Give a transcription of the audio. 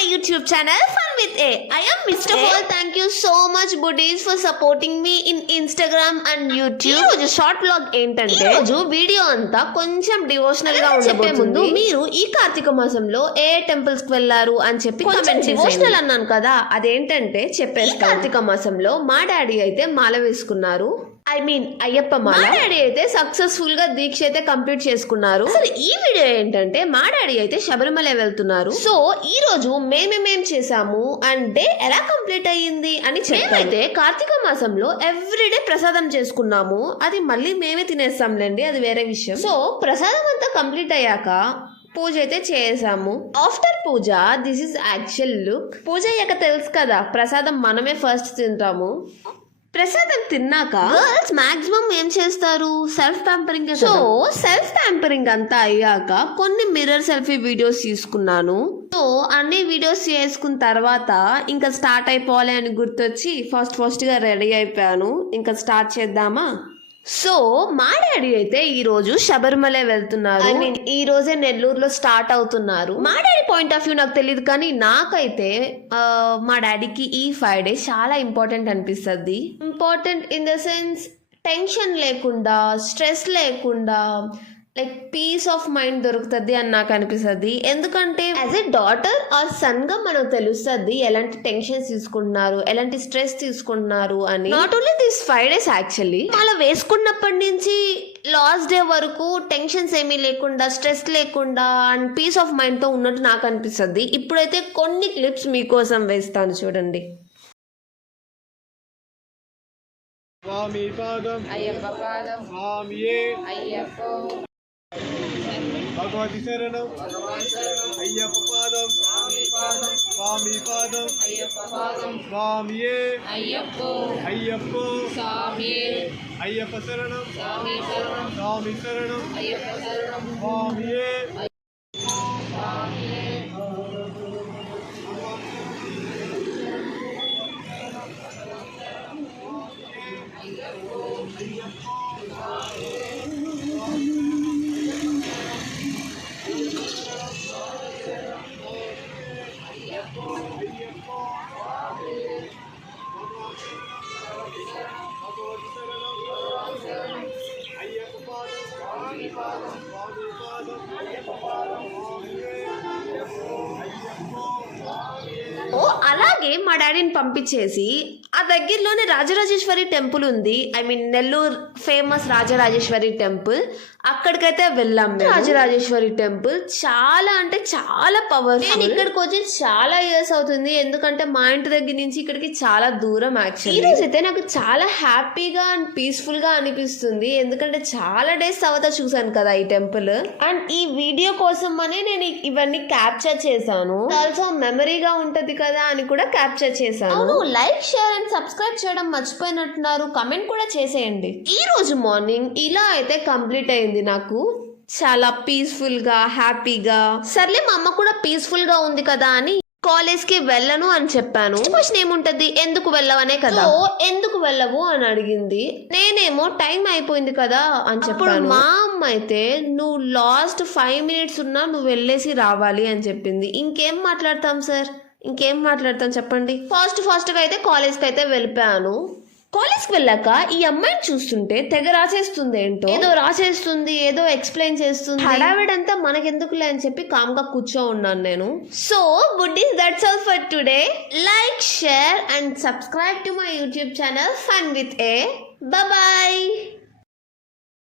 my YouTube channel Fun with A. I am Mr. All. Thank you so much buddies for supporting me in Instagram and YouTube. ఈ రోజు short vlog ఏంటంటే ఈ రోజు video అంతా కొంచెం devotional గా ఉండబోతుంది. ముందు మీరు ఈ కార్తీక మాసంలో ఏ టెంపుల్స్ కి వెళ్ళారు అని చెప్పి కామెంట్ చేయండి. డివోషనల్ అన్నాను కదా, అదేంటంటే చెప్పేసి కార్తీక మాసంలో మా డాడీ అయితే మాల వేసుకున్నారు. అయ్యప్ప మాల. మా డాడీ అయితే సక్సెస్ఫుల్ గా దీక్ష అయితే కంప్లీట్ చేసుకున్నారు. అసలు ఈ వీడియో ఏంటంటే మా డాడీ అయితే శబరిమల వెళ్తున్నారు. సో ఈ రోజు మేమేమేం చేసాము అంటే ఎలా కంప్లీట్ అయ్యింది అని చెప్పైతే కార్తీక మాసంలో ఎవ్రీడే ప్రసాదం చేసుకున్నాము. అది మళ్ళీ మేమే తినేస్తాంలేండి, అది వేరే విషయం. సో ప్రసాదం అంతా కంప్లీట్ అయ్యాక పూజ అయితే చేసాము. After puja this is actual look. పూజ అయ్యాక తెలుసు కదా, ప్రసాదం మనమే ఫస్ట్ తింటాము. ప్రసాదం తిన్నాక గర్ల్స్ మాక్సిమం ఏం చేస్తారు, self pampering. So self pampering అంతా అయ్యాక కొన్ని మిర్రర్ సెల్ఫీ వీడియోస్ తీసుకున్నాను. సో అన్ని వీడియోస్ చేసుకున్న తర్వాత ఇంకా స్టార్ట్ అయిపోవాలి అని గుర్తొచ్చి ఫస్ట్ గా రెడీ అయిపోయాను. ఇంకా స్టార్ట్ చేద్దామా. సో మా డాడీ అయితే ఈ రోజు శబరిమల వెళ్తున్నారు. ఈ రోజే నెల్లూరులో స్టార్ట్ అవుతున్నారు. మా డాడీ పాయింట్ ఆఫ్ వ్యూ నాకు తెలియదు, కానీ నాకైతే మా డాడీకి ఈ 5 days చాలా ఇంపార్టెంట్ అనిపిస్తుంది. Important in the sense tension లేకుండా, స్ట్రెస్ లేకుండా, లైక్ పీస్ ఆఫ్ మైండ్ దొరుకుతుంది అని నాకు అనిపిస్తుంది. ఎందుకంటే as a daughter or son గా మనకు తెలుస్తుంది ఎలాంటి టెన్షన్స్ తీసుకుంటున్నారు, ఎలాంటి స్ట్రెస్ తీసుకుంటున్నారు అని. Not only this 5 days actually అలా వేసుకున్నప్పటి నుంచి లాస్ట్ డే వరకు టెన్షన్స్ ఏమీ లేకుండా, స్ట్రెస్ లేకుండా అండ్ పీస్ ఆఫ్ మైండ్ తో ఉన్నట్టు నాకు అనిపిస్తుంది. ఇప్పుడైతే కొన్ని క్లిప్స్ మీకోసం వేస్తాను, చూడండి. స్వామి పాదం అయ్యప్ప పాదం స్వామియే అయ్యప్ప భగవతి శరణం అయ్యప్ప పాదం స్వామి పాదం అయ్యప్ప పాదం స్వామియే అయ్యప్ప స్వామియే అయ్యప్ప శరణం స్వామి శరణం అయ్యప్ప శరణం స్వామియే. అలాగే మా డాడీని పంపించేసి ఆ దగ్గరలోనే రాజరాజేశ్వరి టెంపుల్ ఉంది. నెల్లూరు ఫేమస్ రాజరాజేశ్వరి టెంపుల్, అక్కడికైతే వెళ్ళాం. రాజరాజేశ్వరి టెంపుల్ చాలా అంటే చాలా పవర్ఫుల్. నేను ఇక్కడికి వచ్చి చాలా ఇయర్స్ అవుతుంది, ఎందుకంటే మా ఇంటి దగ్గర నుంచి ఇక్కడికి చాలా దూరం. యాక్చువల్లీ ఈ రోజు అయితే నాకు చాలా హ్యాపీగా అండ్ పీస్ఫుల్ గా అనిపిస్తుంది, ఎందుకంటే చాలా డేస్ తర్వాత చూసాను కదా ఈ టెంపుల్. అండ్ ఈ వీడియో కోసం అనే నేను ఇవన్నీ క్యాప్చర్ చేశాను. ఆల్సో మెమరీగా ఉంటది కదా అని కూడా క్యాప్చర్ చేశాను. లైక్, షేర్ అండ్ సబ్స్క్రైబ్ చేయడం మర్చిపోయినట్టున్నారు, కమెంట్ కూడా చేసేయండి. ఈ రోజు మార్నింగ్ ఇలా అయితే కంప్లీట్ అయింది. నాకు చాలా పీస్ఫుల్ గా, హ్యాపీగా. సర్లే మా అమ్మ కూడా పీస్ఫుల్ గా ఉంది కదా అని కాలేజ్ కి వెళ్ళను అని చెప్పాను. క్వశ్చన్ ఏముంటది, ఎందుకు వెళ్ళవనే కదా. ఎందుకు వెళ్ళవు అని అడిగింది. నేనేమో టైం అయిపోయింది కదా అని చెప్పాను. మా అమ్మ అయితే నువ్వు లాస్ట్ 5 minutes ఉన్నా నువ్వు వెళ్ళేసి రావాలి అని చెప్పింది. ఇంకేం మాట్లాడతాం సార్, ఇంకేం మాట్లాడతాం చెప్పండి. ఫాస్ట్ గా అయితే కాలేజ్కి అయితే వెళ్ళిపోయాను. కాలేజ్కి వెళ్ళాక ఈ అమ్మాయిని చూస్తుంటే తెగ రాసేస్తుంది, ఏదో రాసేస్తుంది, ఏదో ఎక్స్ప్లెయిన్ చేస్తుంది. హడావిడంతా మనకెందుకులే అని చెప్పి కామ్ గా కూర్చో ఉన్నాను నేను. So buddies, that's all for today. Like, share and subscribe to my YouTube channel Fun with A. Bye bye.